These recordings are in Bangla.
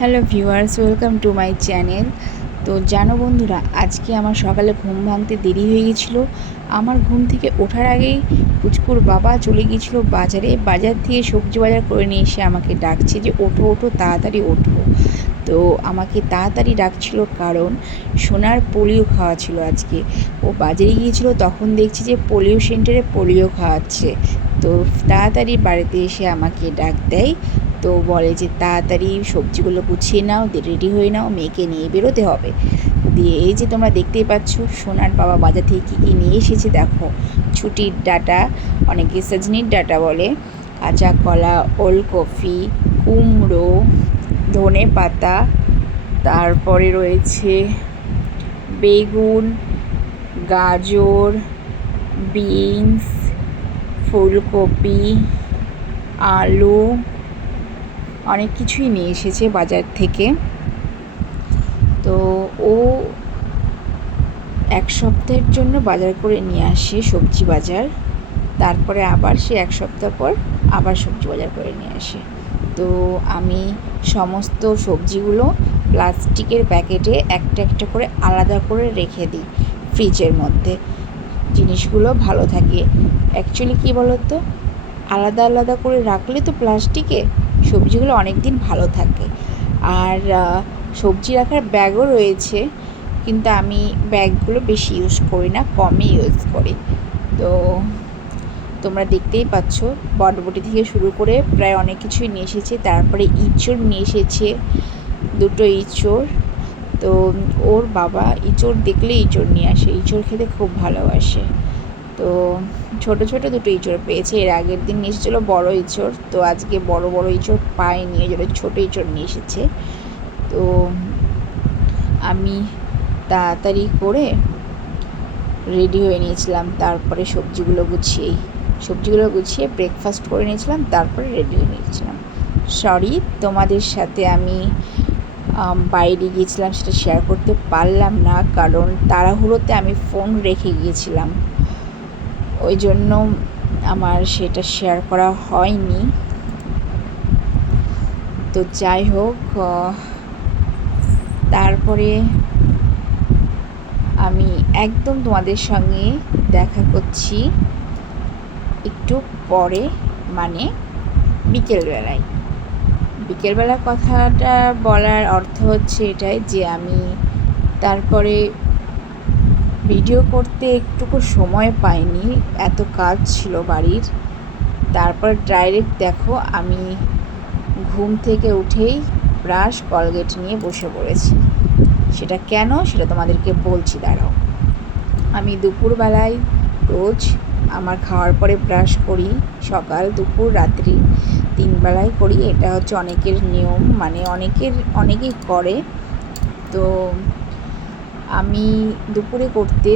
Hello viewers, welcome to my channel. তো জানো বন্ধুরা, আজকে আমার সকালে ঘুম ভাঙতে দেরি হয়ে গেছিল। আমার ঘুম থেকে ওঠার আগেই পুচকুর বাবা চলে গিয়েছিল বাজারে। বাজার থেকে সবজি বাজার করে নিয়ে এসে আমাকে ডাকছে যে, ওঠো ওঠো, তাড়াতাড়ি ওঠো। তো আমাকে তাড়াতাড়ি ডাকছিল কারণ সোনার পোলিও খাওয়া ছিল আজকে। ও বাজারে গিয়েছিল, তখন দেখছি যে পোলিও সেন্টারে পোলিও খাওয়াচ্ছে। তো তাড়াতাড়ি বাড়িতে এসে আমাকে ডাক দেয়। তো বলে যে, তাড়াতাড়ি সবজিগুলো গুছিয়ে নাও রেডি হয়ে নাও, মেয়েকে নিয়ে বেরোতে হবে। দিয়ে এই যে তোমরা দেখতেই পাচ্ছ, সোনার বাবা বাজার থেকে কী কী নিয়ে এসেছে, দেখো। ছুটির ডাটা, অনেকে সজনির ডাটা বলে, কাঁচা কলা, ওলকপি, কুমড়ো, ধনে পাতা, তারপরে রয়েছে বেগুন, গাজর, বিনস, ফুলকপি, আলু অনেক কিছুই নিয়ে এসেছে বাজার থেকে। তো ও এক সপ্তাহের জন্য বাজার করে নিয়ে আসে সবজি বাজার। তারপরে আবার সে এক সপ্তাহ পর আবার সবজি বাজার করে নিয়ে আসে। তো আমি সমস্ত সবজিগুলো প্লাস্টিকের প্যাকেটে একটা একটা করে আলাদা করে রেখে দিই ফ্রিজের মধ্যে। জিনিসগুলো ভালো থাকে। অ্যাকচুয়ালি কী বলতো? আলাদা আলাদা করে রাখলে তো প্লাস্টিকে সবজিগুলো অনেক দিন ভালো থাকে। আর সবজি রাখার ব্যাগও রয়েছে, কিন্তু আমি ব্যাগগুলো বেশি ইউজ করি না, কমই ইউজ করি। তো, তোমরা দেখতেই পাচ্ছ, বটবটি থেকে শুরু করে প্রায় অনেক কিছুই নিয়ে এসেছে। তারপরে ইঁচড় নিয়ে এসেছে, দুটো ইঁচড়। তো, ওর বাবা ইঁচড় দেখলে ইঁচড় নিয়ে আসে, ইঁচড় খেতে খুব ভালোবাসে। তো ছোট ছোট দুটো ইঁচড় পেয়েছে। এর আগের দিন নিয়ে এসেছিল বড়ো ইঁচড়, তো আজকে বড় বড় ইঁচড় পায়নি ওই জন্য ছোটো ইঁচড় নিয়ে এসেছে। তো আমি তাড়াতাড়ি করে রেডি হয়ে নিয়েছিলাম, তারপরে সবজিগুলো গুছিয়েই। সবজিগুলো গুছিয়ে ব্রেকফাস্ট করে নিয়েছিলাম, তারপরে রেডি হয়ে নিয়েছিলাম। সরি তোমাদের সাথে আমি বাইরে গিয়েছিলাম, সেটা শেয়ার করতে পারলাম না, কারণ তাড়াহুড়োতে আমি ফোন রেখে গিয়েছিলাম। ওই জন্য আমার সেটা শেয়ার করা হয়নি। তো যাই হোক তারপরে আমি একদম তোমাদের সঙ্গে দেখা করছি একটু পরে মানে বিকেলবেলায়। বিকেলবেলা কথাটা বলার অর্থ হচ্ছে এটাই যে আমি তারপরে ভিডিও করতে একটুকু সময় পাইনি, এত কাজ ছিল বাড়ির। তারপর ডাইরেক্ট দেখো, আমি ঘুম থেকে উঠেই ব্রাশ কলগেট নিয়ে বসে পড়েছি। সেটা কেন? সেটা তোমাদেরকে বলছি, দাঁড়াও। আমি দুপুরবেলায় রোজ আমার খাওয়ার পরে ব্রাশ করি, সকাল, দুপুর, রাত্রি। তিন বেলায় করি, এটা হচ্ছে অনেকের নিয়ম মানে অনেকের, অনেকেই করে। তো আমি দুপুরে করতে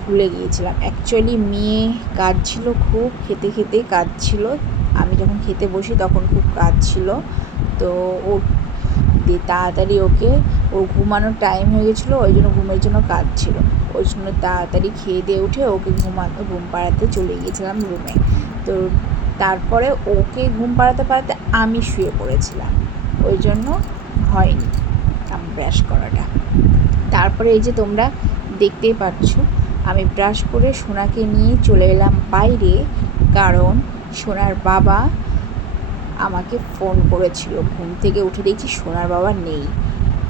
ভুলে গিয়েছিলাম। অ্যাকচুয়ালি মেয়ে কাজ ছিল খুব খেতে খেতে কাজ ছিল আমি যখন খেতে বসি তখন খুব কাজ ছিল তো ও তাড়াতাড়ি ওকে ও ঘুমানোর টাইম হয়ে গেছিল, ওই জন্য ঘুমের জন্য কাজ ছিল ওই জন্য তাড়াতাড়ি খেয়ে দিয়ে উঠে ওকে ঘুমানো ঘুম পাড়াতে চলে গিয়েছিলাম রুমে তো তারপরে ওকে ঘুম পাড়াতে পাড়াতে আমি শুয়ে পড়েছিলাম। ওই জন্য হয়নি। ব্রাশ করাটা। তারপরে এই যে তোমরা দেখতেই পাচ্ছ, আমি ব্রাশ করে সোনাকে নিয়ে চলে এলাম বাইরে, কারণ সোনার বাবা আমাকে ফোন করেছিল। ঘুম থেকে উঠে দেখছি সোনার বাবা নেই।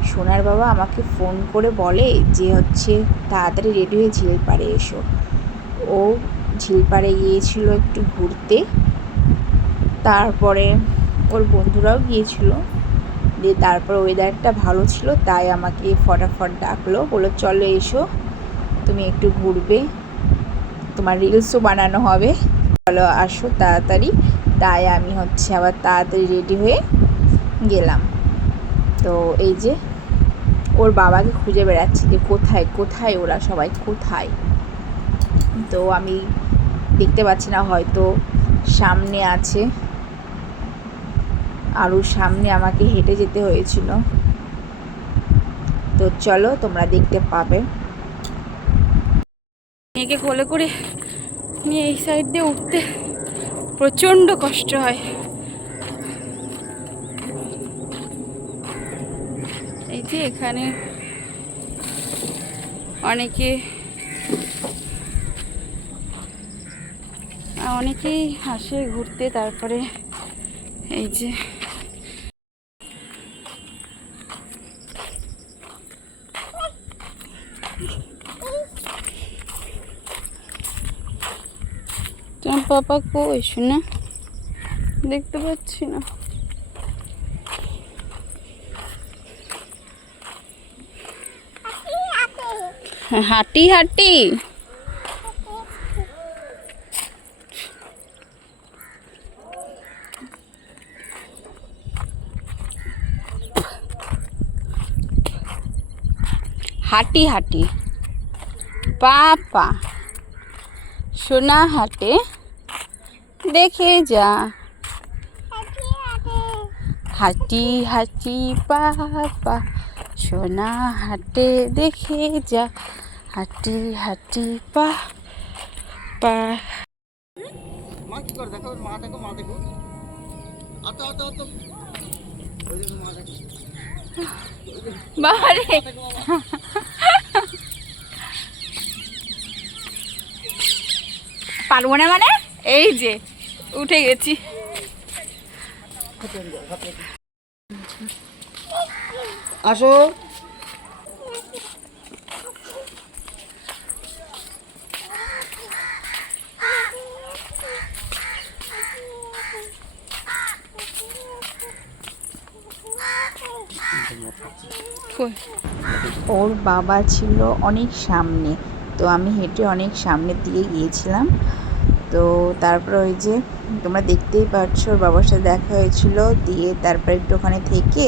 সোনার বাবা আমাকে ফোন করে বলে যে হচ্ছে তাড়াতাড়ি রেডি হয়ে ঝিল ঝিলপাড়ে এসো। ও ঝিলপাড়ে গিয়েছিল একটু ঘুরতে। তারপরে ওর বন্ধুরাও গিয়েছিল। দিয়ে তারপর ওয়েদারটা ভালো ছিল, তাই আমাকে ফটাফট ডাকলো, বলল, চলো এসো, তুমি একটু ঘুরবে, তোমার রিলসও বানানো হবে, চলো আসো তাড়াতাড়ি। তাই আমি হচ্ছে আবার তাড়াতাড়ি রেডি হয়ে গেলাম। তো এই যে, ওর বাবাকে খুঁজে বেড়াচ্ছি যে কোথায় কোথায় ওরা সবাই, কোথায়? তো আমি দেখতে পাচ্ছি না, হয়তো সামনে আছে। আরও সামনে আমাকে হেঁটে যেতে হয়েছিল। তো চলো, তোমরা দেখতে পাবে। মেয়েকে কোলে করে নিয়ে এই সাইড দিয়ে উঠতে প্রচণ্ড কষ্ট হয়। এই যে এখানে অনেকে, অনেকেই আসে ঘুরতে, তারপরে এই যে তোমার পাপা কই শোনা? দেখতে পাচ্ছি না। হাঁটি হাঁটি। হাঁটি হাঁটি। পা পা। সোনা হাটে দেখে যা। হাঁটি হাঁটি, পা পা। সোনা হাটে দেখে যা। হাঁটি হাঁটি, পা পা। মা দেখো মা দেখো। ওই দেখো মা দেখো। বাবারে। পারব না মানে? এই যে উঠে গেছি। আসো। ওর বাবা ছিল অনেক সামনে, তো আমি হেঁটে অনেক সামনের দিকে গিয়েছিলাম। তো তারপর ওই যে তোমরা দেখতেই পাচ্ছ, ওর বাবার সাথে দেখা হয়েছিল, দিয়ে তারপরে একটু ওখানে থেকে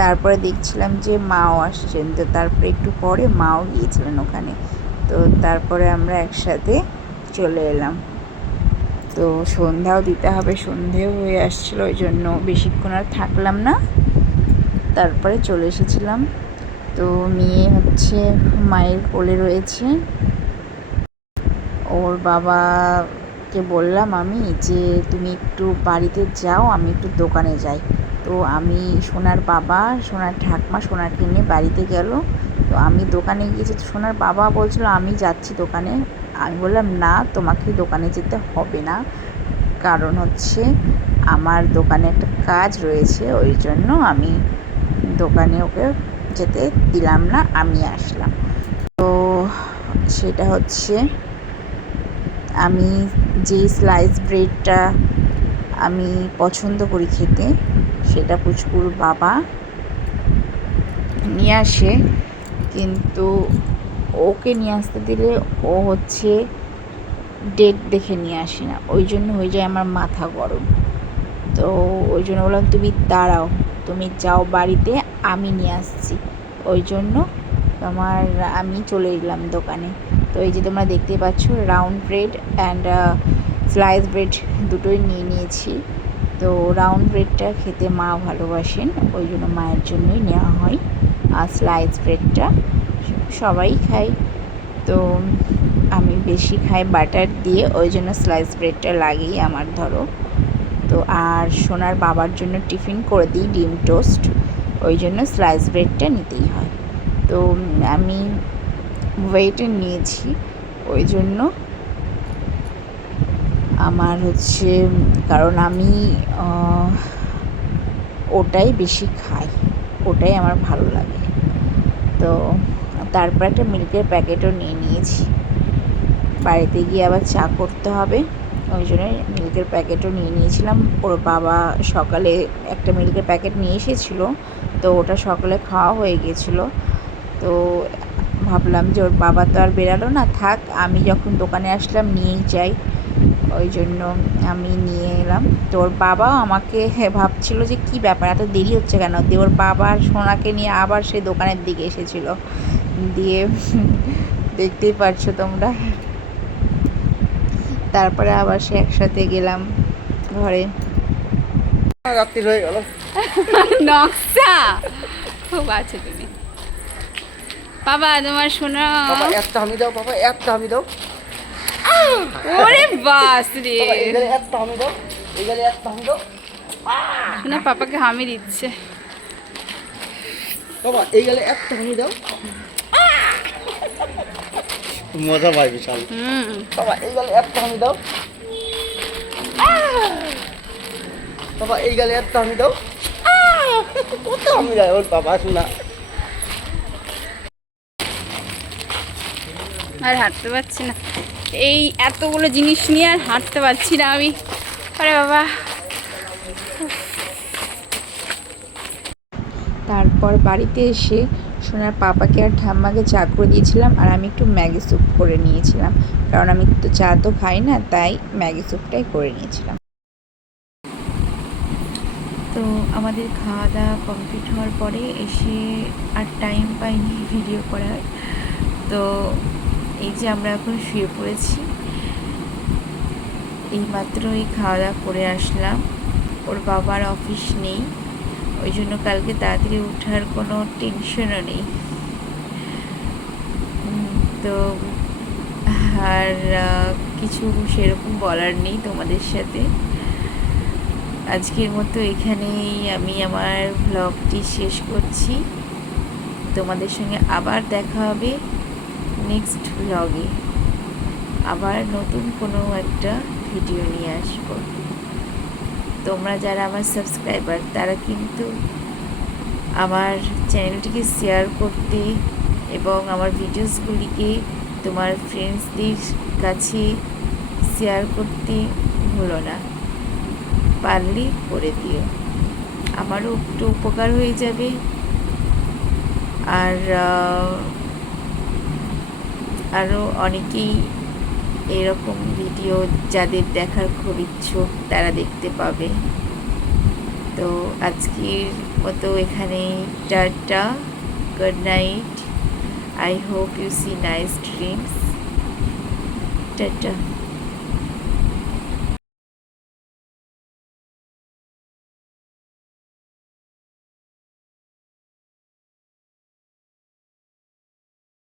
তারপরে দেখছিলাম যে মাও আসছেন। তো তারপরে একটু পরে মাও গিয়েছিলেন ওখানে। তো তারপরে আমরা একসাথে চলে এলাম। তো সন্ধ্যাও দিতে হবে সন্ধেও হয়ে আসছিল, ওই জন্য বেশিক্ষণ আর থাকলাম না। তারপরে চলে এসেছিলাম। তো মেয়ে হচ্ছে মায়ের কোলে রয়েছে। ওর বাবাকে বললাম আমি যে, তুমি একটু বাড়িতে যাও, আমি একটু দোকানে যাই। তো আমি সোনার বাবা, সোনার ঠাকমা, সোনাকে নিয়ে বাড়িতে গেল। তো আমি দোকানে গিয়েছি সোনার বাবা বলছিল, আমি যাচ্ছি দোকানে। আমি বললাম, না, তোমাকে দোকানে যেতে হবে না। কারণ হচ্ছে আমার দোকানে একটা কাজ রয়েছে, ওই জন্য আমি দোকানে ওকে যেতে দিলাম না, আমি আসলাম। তো সেটা হচ্ছে, আমি যে স্লাইস ব্রেডটা আমি পছন্দ করি খেতে, সেটা পুচকুর বাবা নিয়ে আসে। কিন্তু ওকে নিয়ে আসতে দিলে ও হচ্ছে ডেট দেখে নিয়ে আসে না। ওই জন্য হয়ে যায় আমার মাথা গরম। তো ওই জন্য বললাম, তুমি দাঁড়াও। তুমি যাও বাড়িতে, আমি নিয়ে আসছি। ওই জন্য তোমার, আমি চলে এলাম দোকানে। তো এই যে তোমরা দেখতে পাচ্ছ round bread and slice bread দুটোই নিয়ে নিয়েছি। তো রাউন্ড ব্রেডটা খেতে মা ভালোবাসেন, ওই জন্য মায়ের জন্যই নেওয়া হয়। আর স্লাইস ব্রেডটা সবাই খায়। তো আমি বেশি খাই বাটার দিয়ে, ওই জন্য স্লাইস ব্রেডটা লাগেই আমার ধরো। তো আর সোনার বাবার জন্য টিফিন করে দিই ডিম টোস্ট, ওই জন্য স্লাইস ব্রেডটা নিতেই হয়। তো আমি ওয়েটে নিয়েছি, ওই জন্য আমার হচ্ছে, কারণ আমি ওটাই বেশি খাই, ওটাই আমার ভালো লাগে। তো তারপর একটা মিল্কের প্যাকেটও নিয়ে নিয়েছি। বাড়িতে গিয়ে আবার চা করতে হবে। ওই জন্য মিল্কের প্যাকেটও নিয়ে নিয়েছিলাম। ওর বাবা সকালে একটা মিল্কের প্যাকেট নিয়ে এসেছিল, তো ওটা সকালে খাওয়া হয়ে গিয়েছিল তো ভাবলাম যে ওর বাবা তো আর বেরালো না, থাক, আমি যখন দোকানে আসলাম নিয়েই যাই। ওই জন্য আমি নিয়ে এলাম। তো ওর বাবাও আমাকে ভাবছিল যে কি ব্যাপার, এত দেরি হচ্ছে কেন? দিয়ে ওর বাবা সোনাকে নিয়ে আবার সে দোকানের দিকে এসেছিল। দিয়ে দেখতেই পারছ তোমরা। তারপরে আবার সে একসাথে গেলাম ঘরে। রাত্রি হয়ে গেল। নকশা? খুব আছে তুমি। বাবা তোমার শোনা। বাবা একটা আমি দাও বাবা একটা আমি দাও। ওরে বাস রে। বাবা একটা আমি দাও এই গেলে একটা আমি দাও। শোনা পাপাকে হামি দিচ্ছে বাবা এই গেলে একটা হামি দাও। মজা পাই বিশাল। বাবা এই গেলে একটা হানি দাও। বাবা এই গেলে একটা হানি দাও। কত আমি দেয় ওর বাবা শোনা। আর হাঁটতে পারছি না। এই এতগুলো জিনিস নিয়ে আর হাঁটতে পারছি না আমি। আরে বাবা। তারপর বাড়িতে এসে সোনার পাপাকে আর ঠাম্মাকে চা করে দিয়েছিলাম আর আমি একটু ম্যাগি স্যুপ করে নিয়েছিলাম। কারণ আমি তো চা তো খাই না, তাই ম্যাগি স্যুপটাই করে নিয়েছিলাম। তো আমাদের খাওয়া দাওয়া কমপ্লিট হওয়ার পরে এসে আর টাইম পাইনি ভিডিও করার। তো এই যে আমরা এখন শুয়ে পড়েছি, এইমাত্র এই খাওয়া দাওয়া করে আসলাম। ওর বাবার অফিস নেই। ওই জন্য কালকে তাড়াতাড়ি ওঠার কোনো টেনশনও নেই। তো আর কিছু সেরকম বলার নেই তোমাদের সাথে। আজকের মতো এখানেই আমি আমার ব্লগটি শেষ করছি। তোমাদের সঙ্গে আবার দেখা হবে নেক্সট ব্লগে আবার নতুন কোনো একটা ভিডিও নিয়ে আসব। তোমরা যারা আমার সাবস্ক্রাইবার তারা কিন্তু আমার চ্যানেলটিকে শেয়ার করতে এবং আমার ভিডিওসগুলিকে তোমার ফ্রেন্ডসদের কাছে শেয়ার করতে ভুলো না। পারলে করে দিও। আমারও একটু উপকার হয়ে যাবে। আর আরও অনেকেই এরকম ভিডিও যাদের দেখার খুব ইচ্ছুক, তারা দেখতে পাবে। তো আজকের মতো এখানেই tata good night I hope you see nice dreams tata.